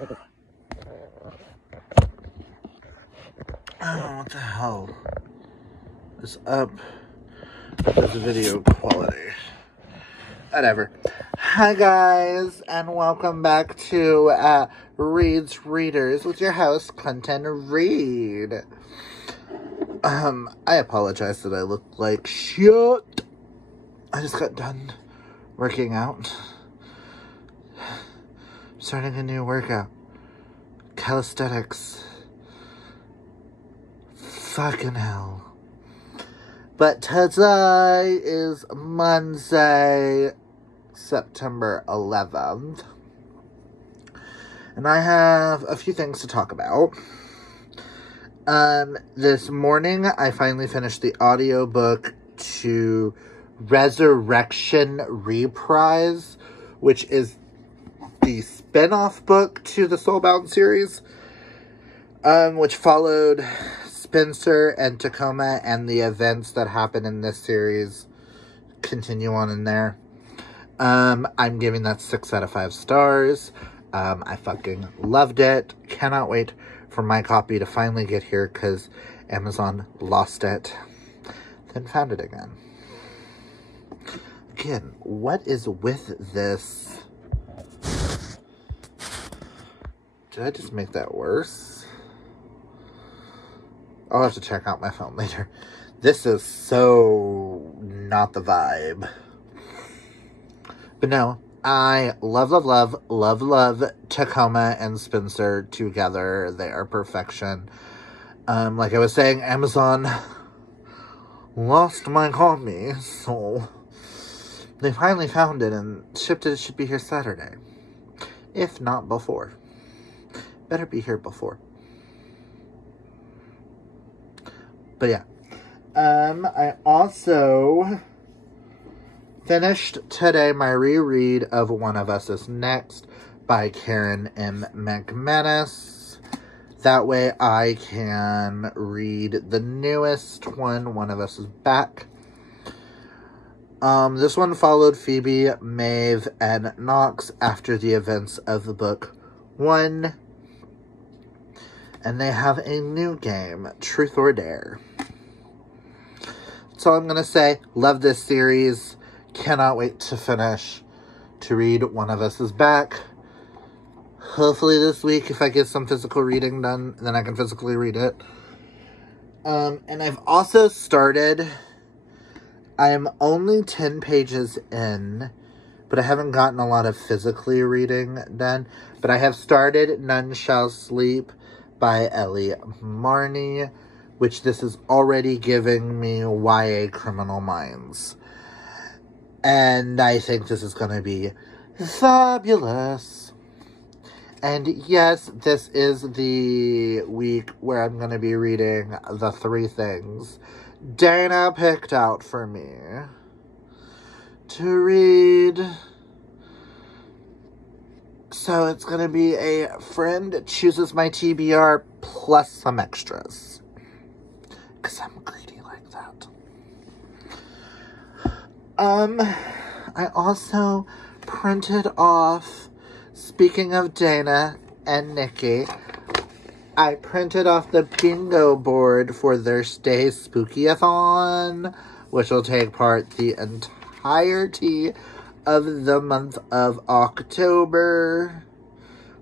Oh, what the hell is up with this video quality? Whatever. Hi guys, and welcome back to Reed's Readers with your host, Clinton Reed. I apologize that I look like shit. I just got done working out. Starting a new workout. Calisthenics. Fucking hell. But today is Monday, September 11th. And I have a few things to talk about. This morning, I finally finished the audiobook to Resurrection Reprise, which is the spin-off book to the Soulbound series, which followed Spencer and Tacoma, and the events that happen in this series continue on in there. I'm giving that 6 out of 5 stars. I fucking loved it. Cannot wait for my copy to finally get here, because Amazon lost it, then found it again. Again, what is with this? Did I just make that worse? I'll have to check out my phone later. This is so not the vibe. But no, I love Tacoma and Spencer together. They are perfection. Like I was saying, Amazon lost my copy, so they finally found it and shipped it. It should be here Saturday, if not before. Better be here before. But yeah, I also finished today my reread of One of Us Is Next by Karen M. McManus. That way I can read the newest one, One of Us Is Back. This one followed Phoebe, Maeve, and Knox after the events of the book 1. And they have a new game, Truth or Dare. That's all I'm going to say. Love this series. Cannot wait to finish, to read One of Us Is Back. Hopefully this week, if I get some physical reading done, then I can physically read it. And I've also started, I am only 10 pages in, but I haven't gotten a lot of physically reading done. But I have started None Shall Sleep by Ellie Marney, which this is already giving me YA Criminal Minds. And I think this is going to be fabulous. And yes, this is the week where I'm going to be reading the 3 things Dana picked out for me to read. So it's going to be a friend chooses my TBR plus some extras. Because I'm greedy like that. I also printed off, speaking of Dana and Nikki, I printed off the bingo board for their Stay Spooky-a-thon, which will take part the entirety of the month of October,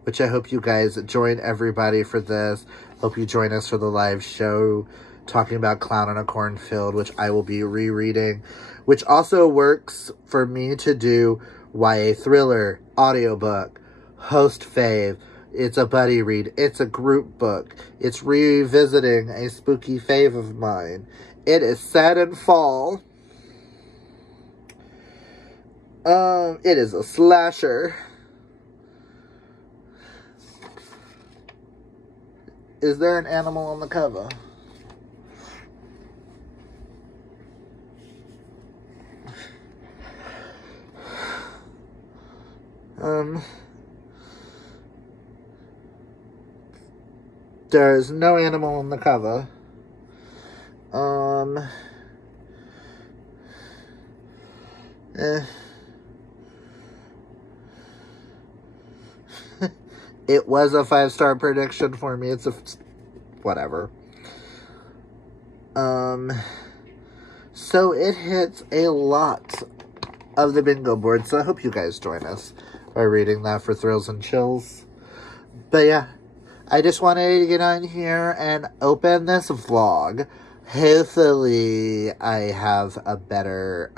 which I hope you guys join everybody for this. Hope you join us for the live show talking about Clown in a Cornfield, which I will be rereading, which also works for me to do YA thriller, audiobook, host fave. It's a buddy read. It's a group book. It's revisiting a spooky fave of mine. It is set in fall. It is a slasher. Is there an animal on the cover? There's no animal on the cover. It was a 5-star prediction for me. It's a whatever. So it hits a lot of the bingo board. So I hope you guys join us by reading that for thrills and chills. But yeah, I just wanted to get on here and open this vlog. Hopefully I have a better,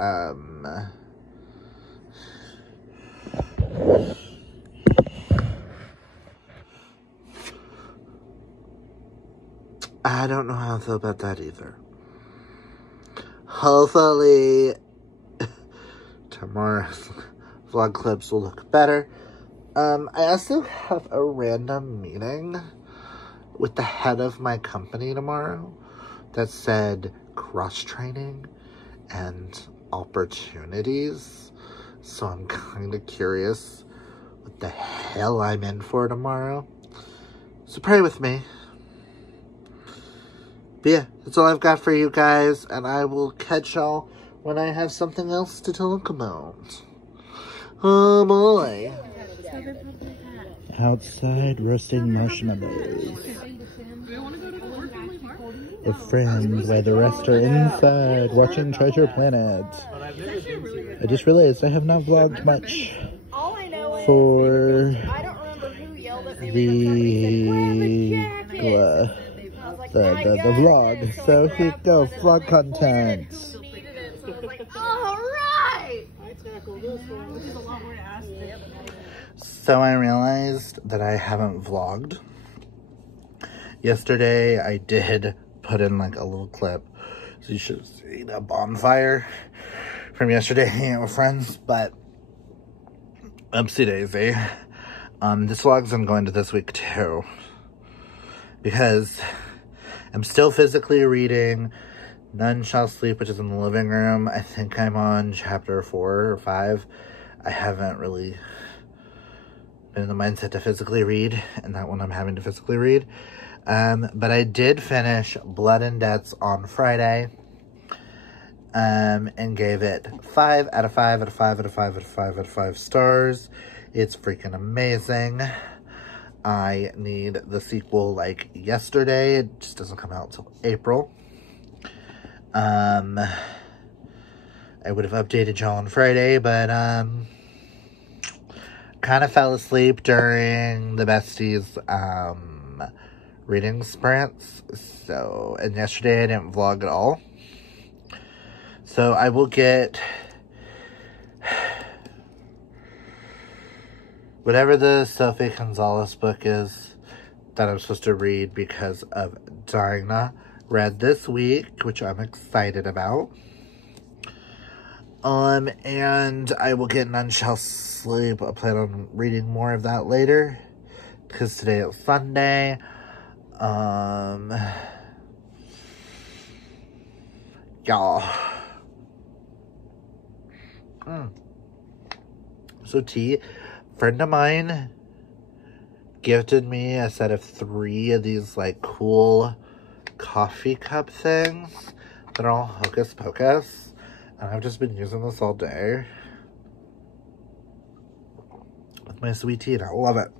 I don't know how I feel about that either. Hopefully tomorrow's vlog clips will look better. I also have a random meeting with the head of my company tomorrow that said cross-training and opportunities. So I'm kind of curious what the hell I'm in for tomorrow. So pray with me. But yeah, that's all I've got for you guys, and I will catch y'all when I have something else to talk about. Oh boy. Outside roasting marshmallows. With friends while the rest are inside watching Treasure Planet. I just realized I have not vlogged much for the vlog. So here you go, vlog content. So I realized that I haven't vlogged. Yesterday I did put in like a little clip, so you should have seen a bonfire from yesterday hanging out with friends, but oopsie daisy. This vlog's I'm going to this week too, because I'm still physically reading None Shall Sleep, which is in the living room. I think I'm on chapter 4 or 5. I haven't really been in the mindset to physically read, and that one I'm having to physically read. But I did finish Blood and Debts on Friday, and gave it 5 out of 5 out of 5 out of 5 out of 5 out of 5 stars. It's freaking amazing. I need the sequel like yesterday. It just doesn't come out until April. I would have updated y'all on Friday, but kind of fell asleep during the besties reading sprints. So, and yesterday I didn't vlog at all. So I will get whatever the Sophie Gonzalez book is that I'm supposed to read because of Dinah read this week, which I'm excited about. And I will get None Shall Sleep. I plan on reading more of that later, because today is Sunday. Y'all. So T, friend of mine gifted me a set of 3 of these like cool coffee cup things that are all hocus pocus, and I've just been using this all day with my sweet tea, and I love it.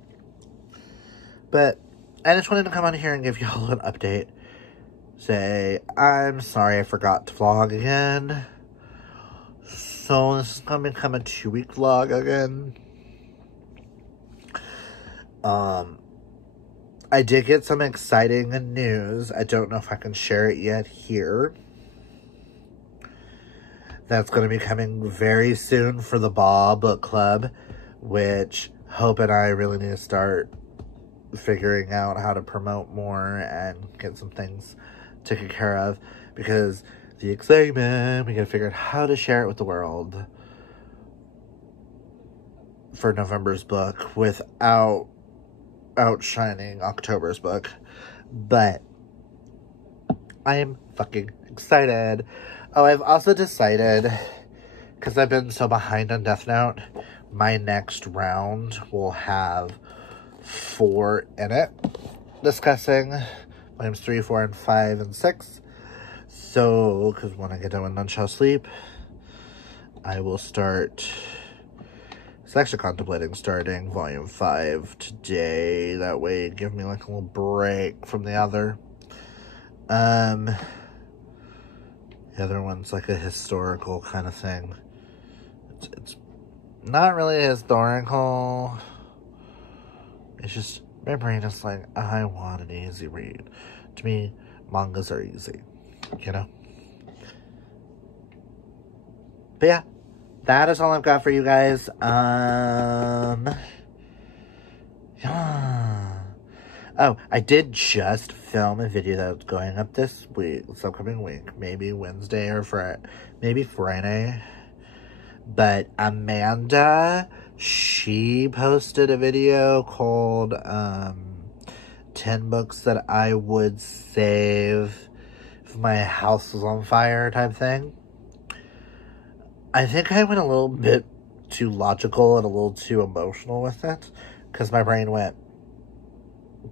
But I just wanted to come on here and give y'all an update. Say, I'm sorry I forgot to vlog again. So this is gonna become a 2-week vlog again. I did get some exciting news. I don't know if I can share it yet here. That's going to be coming very soon for the Ball Book Club, which Hope and I really need to start figuring out how to promote more and get some things taken care of, because the excitement, we got to figure out how to share it with the world for November's book without outshining October's book. But I am fucking excited. Oh, I've also decided, because I've been so behind on Death Note, my next round will have 4 in it, discussing volumes 3, 4, and 5, and 6. So, because when I get done with None Shall Sleep, I will start was actually contemplating starting volume 5 today. That way it'd give me like a little break from the other. The other one's like a historical kind of thing. It's not really historical. It's just, my brain is like, I want an easy read. To me, mangas are easy, you know? But yeah, that is all I've got for you guys. Yeah. Oh, I did just film a video that's going up this week, this upcoming week. Maybe Wednesday or maybe Friday. But Amanda, she posted a video called 10 books that I would save if my house was on fire type thing. I think I went a little bit too logical and a little too emotional with it, because my brain went,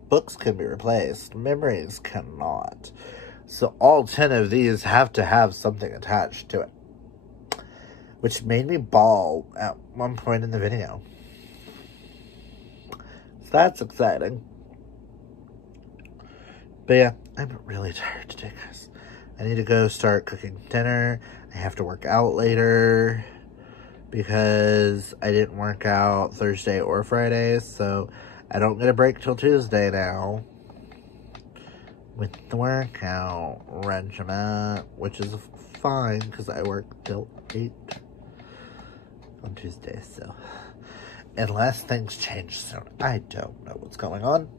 books can be replaced, memories cannot. So all 10 of these have to have something attached to it. Which made me bawl at one point in the video. So that's exciting. But yeah, I'm really tired today, guys. I need to go start cooking dinner. I have to work out later because I didn't work out Thursday or Friday, so I don't get a break till Tuesday now with the workout regimen, which is fine because I work till 8 on Tuesday, so unless things change soon, I don't know what's going on.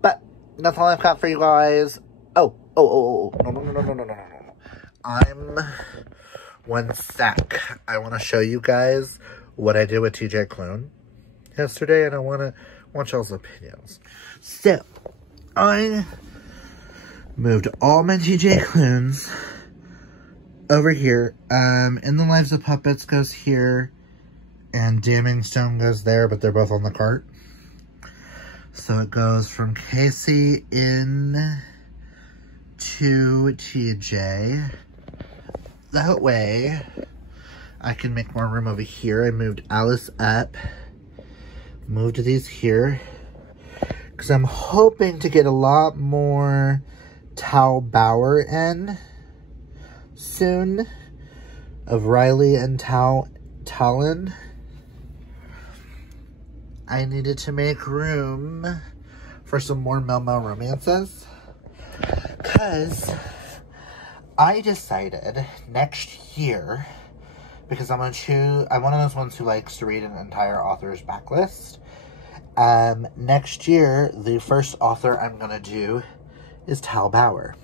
But that's all I've got for you guys. No. One sec. I want to show you guys what I did with TJ Klune yesterday, and I want y'all's opinions. So, I moved all my TJ Klunes over here. In the Lives of Puppets goes here, and Damning Stone goes there, but they're both on the cart. So it goes from Casey in to TJ. That way, I can make more room over here. I moved Alice up, moved these here, because I'm hoping to get a lot more Tal Bauer in soon, of Riley and Talon. I needed to make room for some more Mel romances, because I decided next year, because I'm one of those ones who likes to read an entire author's backlist. Next year, the first author I'm gonna do is Tal Bauer,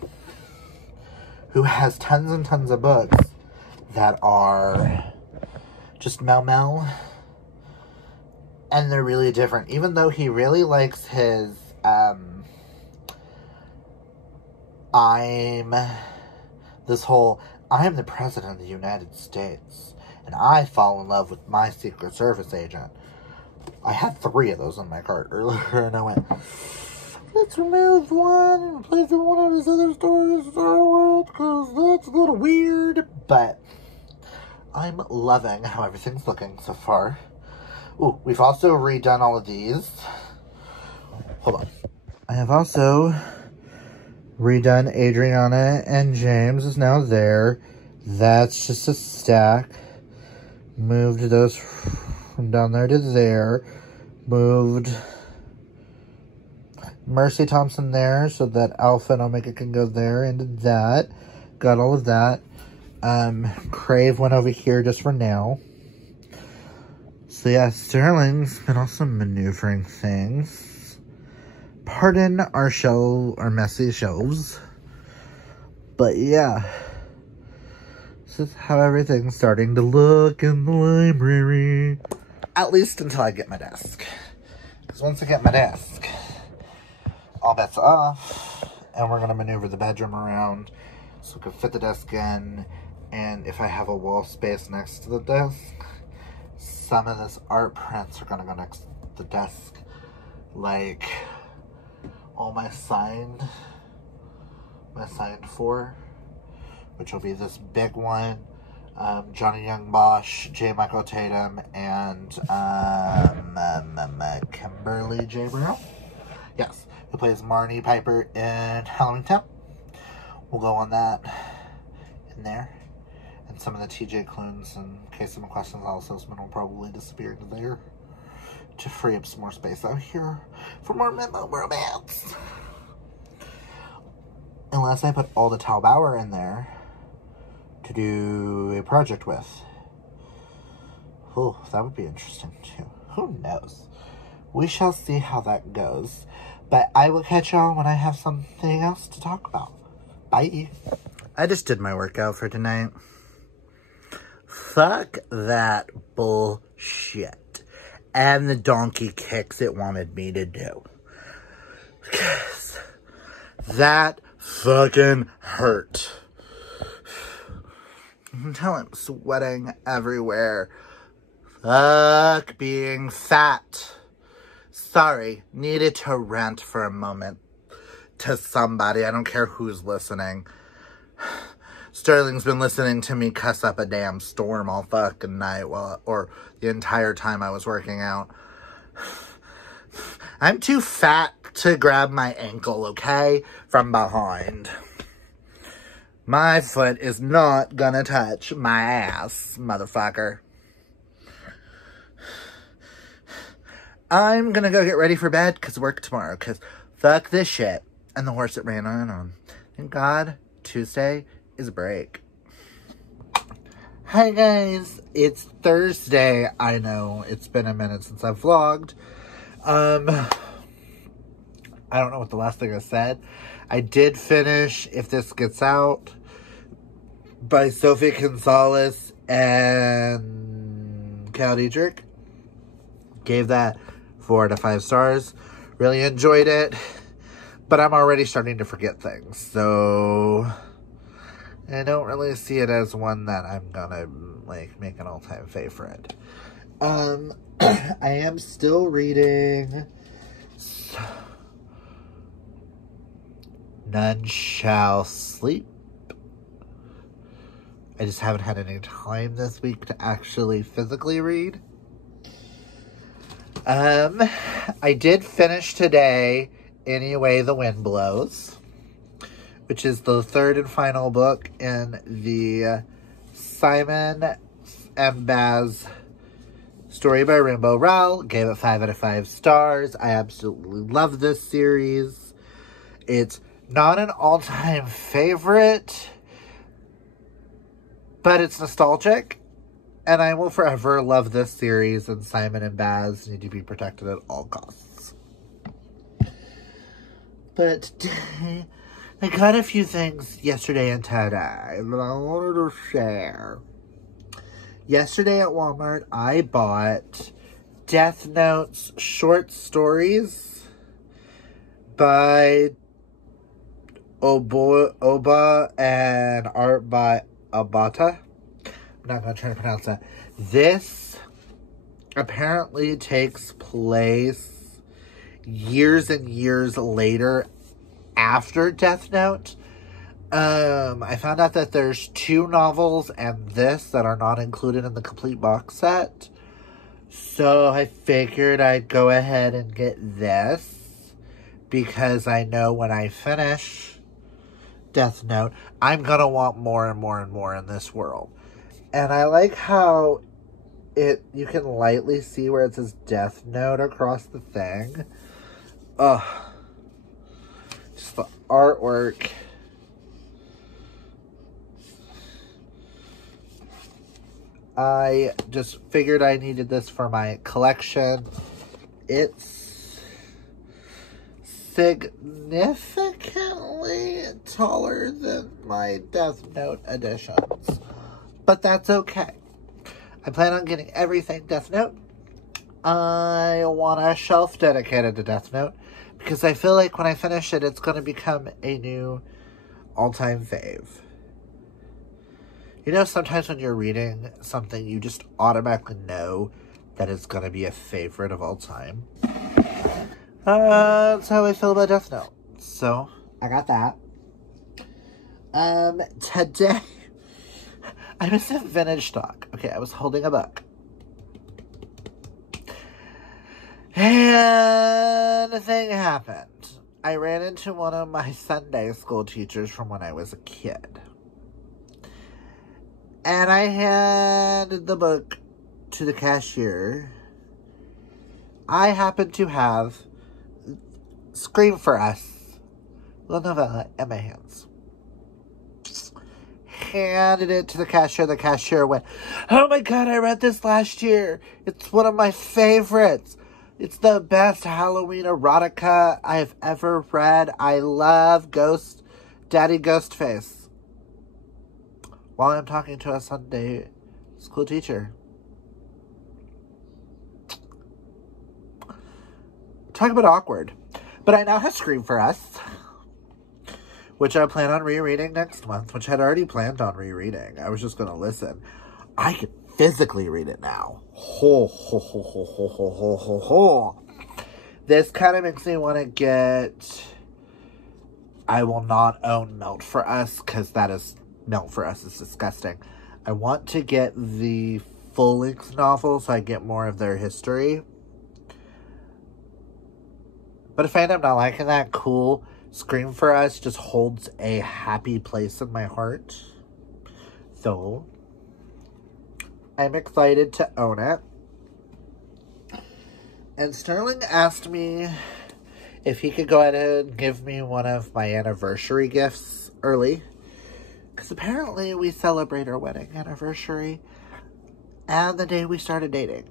who has tons and tons of books that are just Mel, and they're really different. Even though he really likes his, I am the president of the United States, and I fall in love with my Secret Service agent. I had 3 of those on my cart earlier, and I went, let's remove one and replace it with one of his other stories, because that's a little weird. But I'm loving how everything's looking so far. Ooh, we've also redone all of these. Hold on. I have also redone Adriana and James is now there. That's just a stack. Moved those from down there to there. Moved Mercy Thompson there so that Alpha and Omega can go there into that. Got all of that. Crave went over here just for now. So yeah, Sterling's been also maneuvering things. Pardon our messy shelves. But yeah. This is how everything's starting to look in the library. At least until I get my desk. Because once I get my desk, all bets are off. And we're going to maneuver the bedroom around so we can fit the desk in. And if I have a wall space next to the desk, some of this art prints are going to go next to the desk. Like all my signed for, which will be this big one Johnny Young Bosch, J. Michael Tatum, and Kimberly J. Brown. Yes, who plays Marnie Piper in Halloween Town. We'll go on that in there. And some of the TJ Clunes and Casey McQuestion's Alice Osman will probably disappear into there to free up some more space out here for more memo romance. Unless I put all the Tal Bauer in there to do a project with. Oh, that would be interesting too. Who knows? We shall see how that goes. But I will catch y'all when I have something else to talk about. Bye. I just did my workout for tonight. Fuck that bullshit. And the donkey kicks it wanted me to do. Because that fucking hurt. Until I'm sweating everywhere. Fuck being fat. Sorry, needed to rant for a moment to somebody. I don't care who's listening. Sterling's been listening to me cuss up a damn storm all fucking night or the entire time I was working out. I'm too fat to grab my ankle, okay? From behind. My foot is not gonna touch my ass, motherfucker. I'm gonna go get ready for bed because work tomorrow. Because fuck this shit. And the horse it ran on. Thank God, Tuesday is a break. Hi guys, it's Thursday. I know, it's been a minute since I've vlogged. I don't know what the last thing I said. I did finish If This Gets Out by Sophie Gonzalez and Cal Dietrich. Gave that 4 out of 5 stars. Really enjoyed it. But I'm already starting to forget things. So I don't really see it as one that I'm gonna like make an all-time favorite. I am still reading None Shall Sleep. I just haven't had any time this week to actually physically read. I did finish today Any Way the Wind Blows, which is the third and final book in the Simon and Baz story by Rainbow Rowell. Gave it 5 out of 5 stars. I absolutely love this series. It's not an all-time favorite, but it's nostalgic. And I will forever love this series, and Simon and Baz need to be protected at all costs. But I got a few things yesterday and today that I wanted to share. Yesterday at Walmart, I bought Death Note's short stories by Oba and art by Abata. I'm not going to try to pronounce that. This apparently takes place years and years later after Death Note. I found out that there's 2 novels and this that are not included in the complete box set. So I figured I'd go ahead and get this because I know when I finish Death Note, I'm going to want more and more and more in this world. And I like how you can lightly see where it says Death Note across the thing. Ugh. Just the artwork. I just figured I needed this for my collection. It's significantly taller than my Death Note editions. But that's okay. I plan on getting everything Death Note. I want a shelf dedicated to Death Note because I feel like when I finish it, it's going to become a new all-time fave. You know, sometimes when you're reading something, you just automatically know that it's going to be a favorite of all time. That's how I feel about Death Note. So, I got that. Today, I was in vintage stock. Okay, I was holding a book. And a thing happened. I ran into one of my Sunday school teachers from when I was a kid. And I handed the book to the cashier. I happened to have Scream for Us, La Novella, in my hands. Handed it to the cashier. The cashier went, "Oh my God, I read this last year. It's one of my favorites. It's the best Halloween erotica I've ever read. I love Daddy Ghostface." While I'm talking to a Sunday school teacher. Talk about awkward. But I now have Scream for Us, which I plan on rereading next month, which I had already planned on rereading. I was just going to listen. I can physically read it now. Ho, ho, ho, ho, ho, ho, ho, ho, ho. This kind of makes me want to get... I will not own Melt for Us, because Melt for Us is disgusting. I want to get the full-length novel, so I get more of their history. But if I end up not liking that, cool. Scream for Us just holds a happy place in my heart. So, I'm excited to own it. And Sterling asked me if he could go ahead and give me one of my anniversary gifts early. Because apparently we celebrate our wedding anniversary and the day we started dating.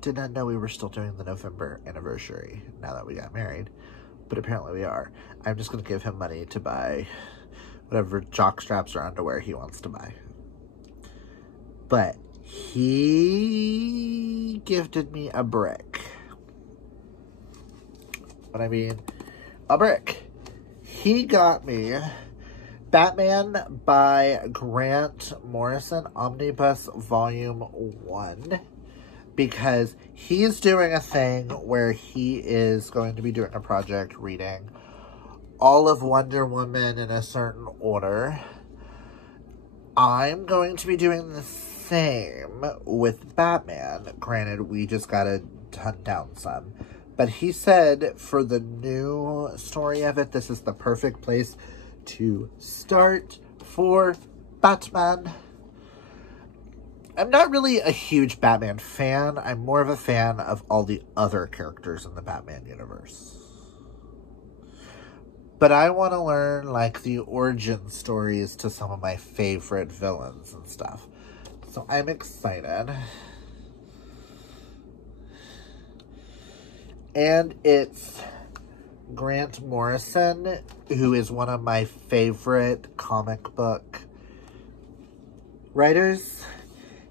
Did not know we were still doing the November anniversary now that we got married. But apparently we are. I'm just going to give him money to buy whatever jock straps or underwear he wants to buy. But he gifted me a brick. What I mean, a brick. He got me Batman by Grant Morrison Omnibus Volume 1. Because he's doing a thing where he is going to be doing a project reading all of Wonder Woman in a certain order. I'm going to be doing the same with Batman. Granted, we just gotta hunt down some. But he said for the new story of it, this is the perfect place to start for Batman. I'm not really a huge Batman fan. I'm more of a fan of all the other characters in the Batman universe. But I want to learn, like, the origin stories to some of my favorite villains and stuff. So I'm excited. And it's Grant Morrison, who is one of my favorite comic book writers.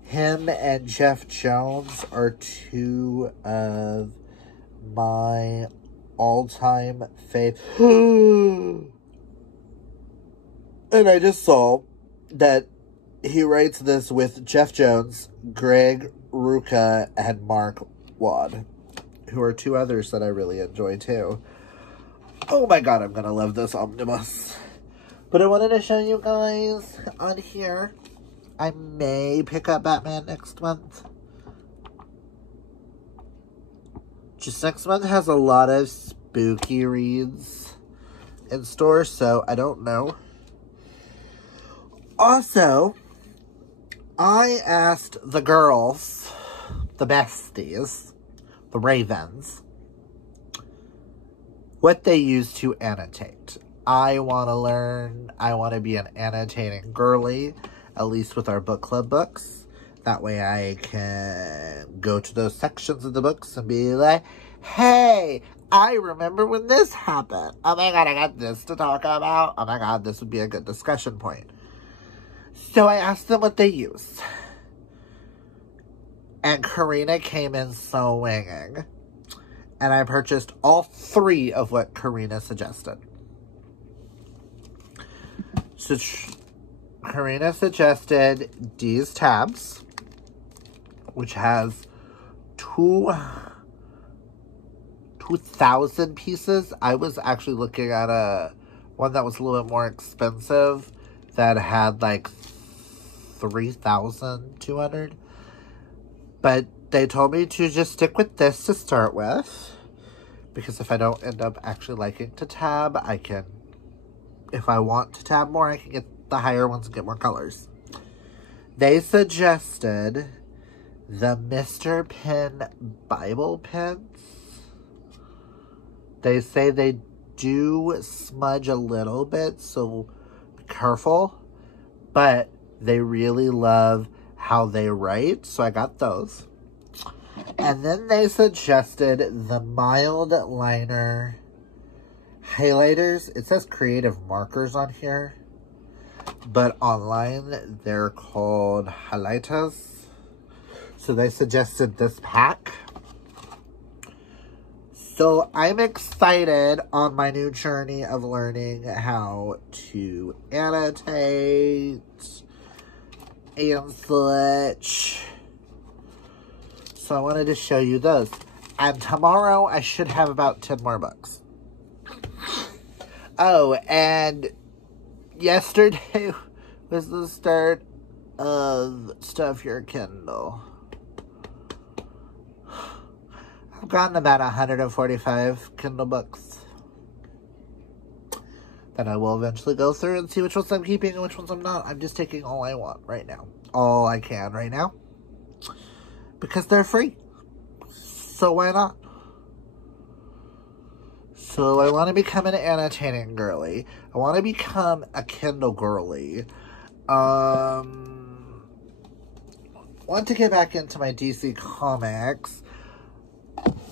Him and Jeff Jones are two of my all-time favorite. And I just saw that he writes this with Jeff Jones, Greg Rucka, and Mark Waid, who are two others that I really enjoy too. Oh my God, I'm gonna love this omnibus. But I wanted to show you guys on here. I may pick up Batman next month. Just next month has a lot of spooky reads in store, so I don't know. Also, I asked the girls, the besties, the Ravens, what they use to annotate. I want to learn. I want to be an annotating girly, at least with our book club books. That way I can go to those sections of the books and be like, hey, I remember when this happened. Oh my God, I got this to talk about. Oh my God, this would be a good discussion point. So I asked them what they used. And Karina came in swinging. And I purchased all three of what Karina suggested. So Karina suggested these tabs, which has 2,000 pieces. I was actually looking at one that was a little bit more expensive that had like 3,200. But they told me to just stick with this to start with. Because if I don't end up actually liking to tab, I can, if I want to tab more, I can get the higher ones and get more colors. They suggested the Mr. Pen Bible pens. They say they do smudge a little bit, so be careful. But they really love how they write, so I got those. And then they suggested the mild liner highlighters. It says creative markers on here, but online they're called highlighters. So they suggested this pack. So I'm excited on my new journey of learning how to annotate and such. So I wanted to show you those. And tomorrow I should have about 10 more books. Oh, and yesterday was the start of Stuff Your Kindle. I've gotten about 145 Kindle books that I will eventually go through and see which ones I'm keeping and which ones I'm not. I'm just taking all I want right now. All I can right now. Because they're free. So why not? So I want to become an annotating girly. I want to become a Kindle girly. Want to get back into my DC Comics.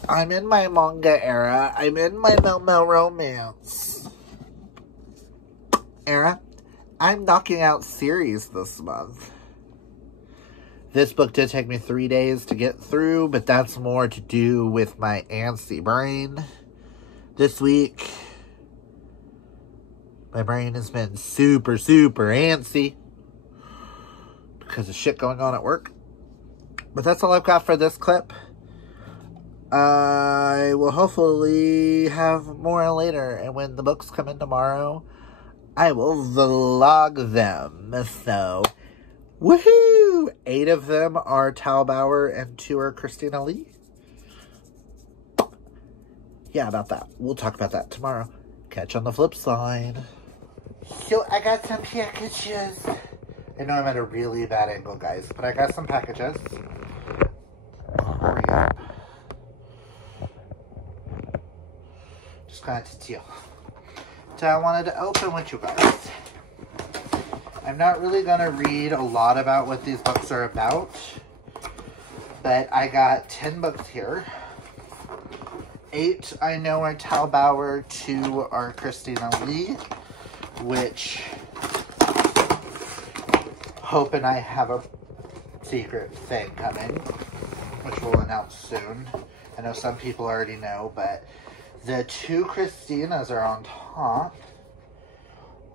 I'm in my manga era. I'm in my Mel romance era. I'm knocking out series this month. This book did take me 3 days to get through, but that's more to do with my antsy brain. This week, my brain has been super, super antsy because of shit going on at work. But that's all I've got for this clip. I will hopefully have more later, and when the books come in tomorrow, I will vlog them. So, woohoo! 8 of them are Tal Bauer and 2 are Christina Lee. Yeah, about that. We'll talk about that tomorrow. Catch on the flip side. So, I got some packages. I know I'm at a really bad angle, guys, but I got some packages. Hurry up. Just got to deal. So I wanted to open with you guys. I'm not really going to read a lot about what these books are about, but I got 10 books here. 8 I know are Tal Bauer, 2 are Christina Lee, which Hope and I have a secret thing coming, which we'll announce soon. I know some people already know, but the 2 Christinas are on top.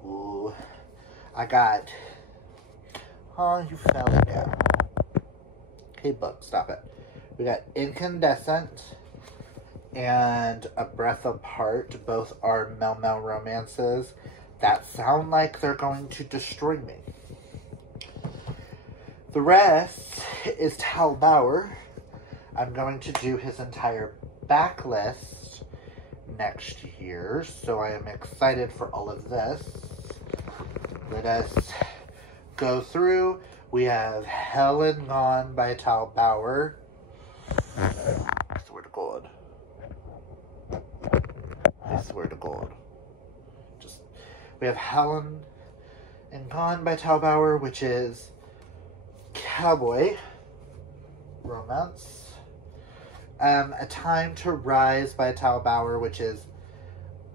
Ooh. I got... Oh, you fell it down. Okay, book, stop it. We got Incandescent and A Breath Apart. Both are Mel romances that sound like they're going to destroy me. The rest is Tal Bauer. I'm going to do his entire backlist next year, so I am excited for all of this. Let us go through. We have Helen Gone by Tal Bauer. I swear to God. I swear to God. We have Helen and Gone by Tal Bauer, which is cowboy romance. A Time to Rise by Tal Bauer, which is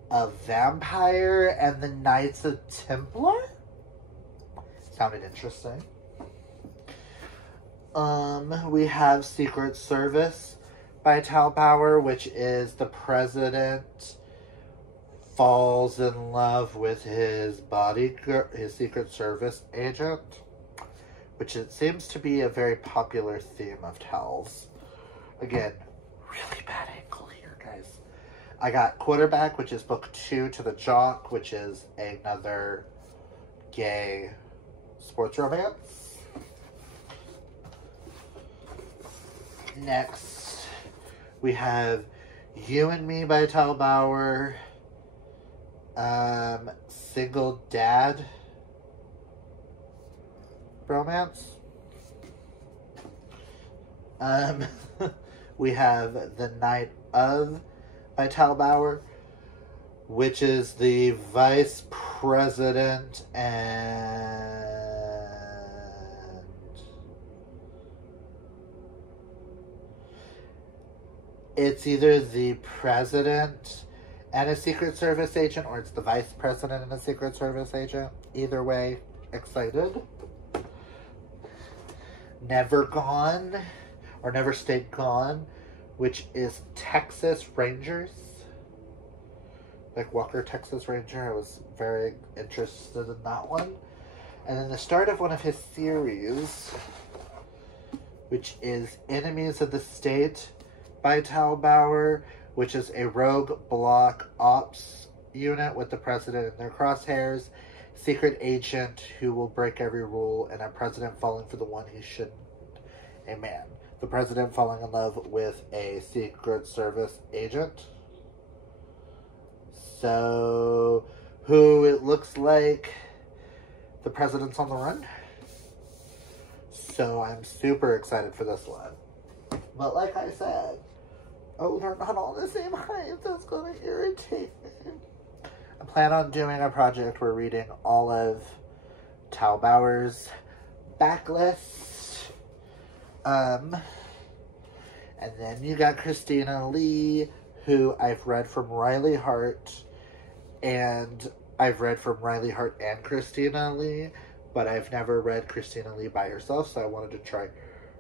a vampire, and the Knights of Templar. Sounded interesting. We have Secret Service by Tal Bauer, which is the president falls in love with his bodyguard, his Secret Service agent, which it seems to be a very popular theme of Tal's. Again, really bad angle here, guys. I got Quarterback, which is book 2 to the Jock, which is another gay sports romance. Next, we have You and Me by Tal Bauer. Single Dad romance. We have The Night Of by Tal Bauer, which is the vice president and it's either the president and a Secret Service agent, or it's the vice president and a Secret Service agent. Either way, excited. Never Gone, or Never Stayed Gone, which is Texas Rangers. Like Walker, Texas Ranger. I was very interested in that one. And then the start of one of his series, which is Enemies of the State by Tal Bauer, which is a rogue block ops unit with the president in their crosshairs, secret agent who will break every rule, and a president falling for the one he shouldn't. A man. The president falling in love with a Secret Service agent. So, who it looks like the president's on the run. So I'm super excited for this one. But like I said, oh, they're not all the same height. That's going to irritate me. I plan on doing a project where reading all of Tal Bauer's backlist. And then you got Christina Lee, who I've read from Riley Hart, and I've read from Riley Hart and Christina Lee, but I've never read Christina Lee by herself, so I wanted to try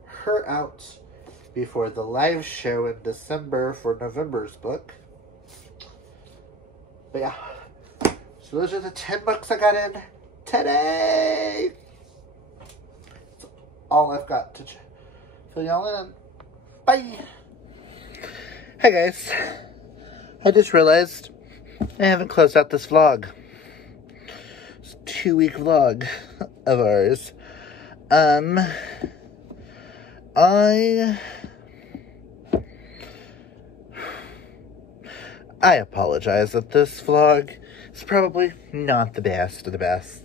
her out before the live show in December for November's book. But yeah, so those are the 10 books I got in today. That's all I've got to fill y'all in. Bye. Hi guys. I just realized I haven't closed out this vlog. It's a 2-week vlog of ours. I apologize that this vlog is probably not the best of the best.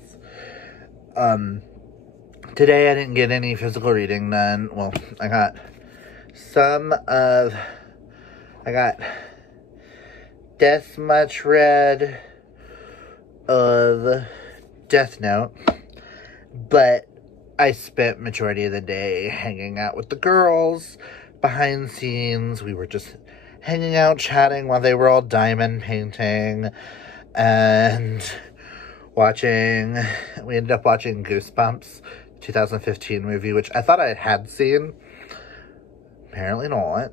Today I didn't get any physical reading done. Well, I got this much read of Death Note, but I spent majority of the day hanging out with the girls behind the scenes. We were just hanging out, chatting while they were all diamond painting, and we ended up watching Goosebumps, 2015 movie, which I thought I had seen. Apparently not.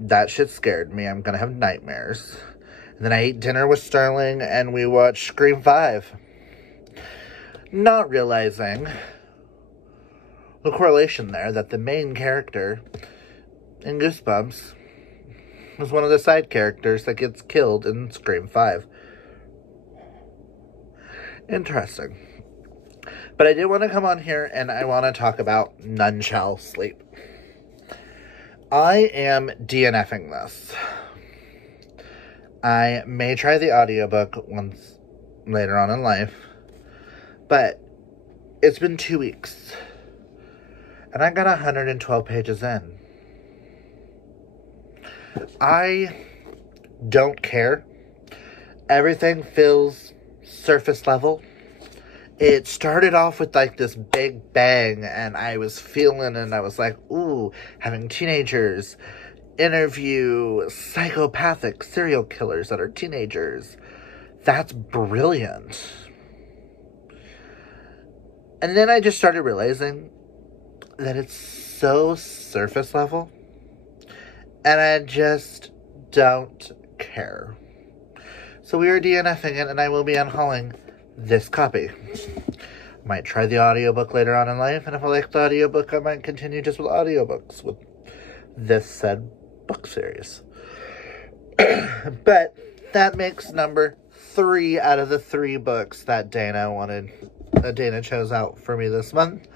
That shit scared me. I'm gonna have nightmares. And then I ate dinner with Sterling, and we watched Scream 5. Not realizing the correlation there, that the main character in Goosebumps was one of the side characters that gets killed in Scream 5. Interesting. But I did want to come on here and I want to talk about None Shall Sleep. I am DNFing this. I may try the audiobook once later on in life, but it's been 2 weeks and I got 112 pages in. I don't care. Everything feels surface level. It started off with like this big bang, and I was feeling, and I was like, ooh, having teenagers interview psychopathic serial killers that are teenagers. That's brilliant. And then I just started realizing that it's so surface level, and I just don't care. So we are DNFing it, and I will be unhauling this copy. Might try the audiobook later on in life, and if I like the audiobook, I might continue just with audiobooks with this said book series. But that makes number 3 out of the 3 books that Dana chose out for me this month.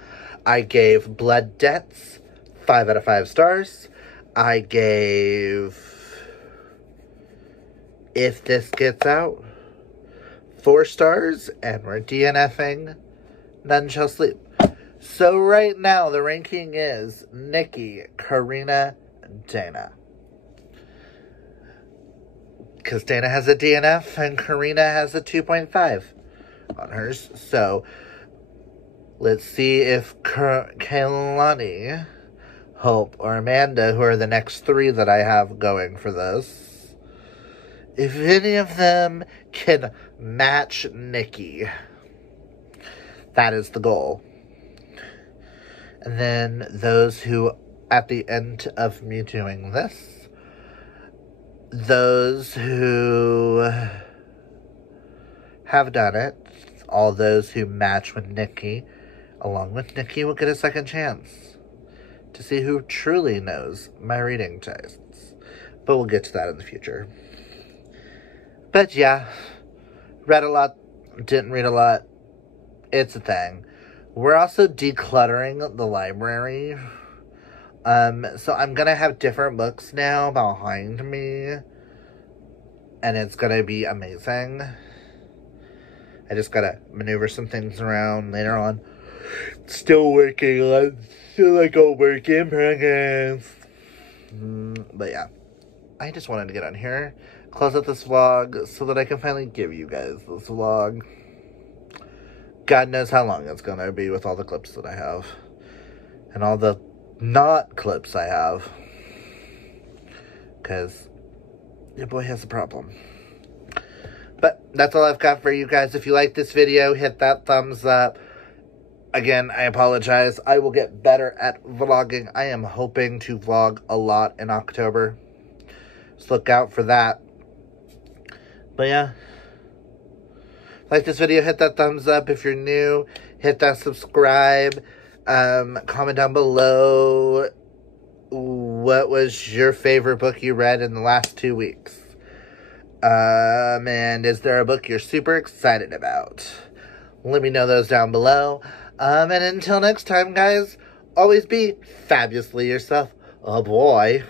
I gave Blood Debts 5 out of 5 stars. I gave If This Gets Out 4 stars, and we're DNFing None Shall Sleep. So right now, the ranking is Nikki, Karina, Dana. Because Dana has a DNF and Karina has a 2.5 on hers. So, let's see if Kaylani, Hope, or Amanda, who are the next 3 that I have going for this, if any of them can match Nikki. That is the goal. And then those who, at the end of me doing this, those who have done it, all those who match with Nikki, along with Nikki, will get a second chance to see who truly knows my reading tastes. But we'll get to that in the future. But yeah, read a lot, didn't read a lot. It's a thing. We're also decluttering the library. So I'm gonna have different books now behind me. And it's gonna be amazing. I just gotta maneuver some things around later on. Still working on, like a work in progress. But yeah. I just wanted to get on here, close out this vlog, so that I can finally give you guys this vlog. God knows how long it's gonna be with all the clips that I have. And all the not clips I have. Because your boy has a problem. But that's all I've got for you guys. If you like this video, hit that thumbs up. Again, I apologize. I will get better at vlogging. I am hoping to vlog a lot in October. So look out for that. But yeah. Like this video, hit that thumbs up. If you're new, hit that subscribe. Comment down below what was your favorite book you read in the last 2 weeks. And is there a book you're super excited about? Let me know those down below. And until next time, guys, always be fabulously yourself. Oh boy.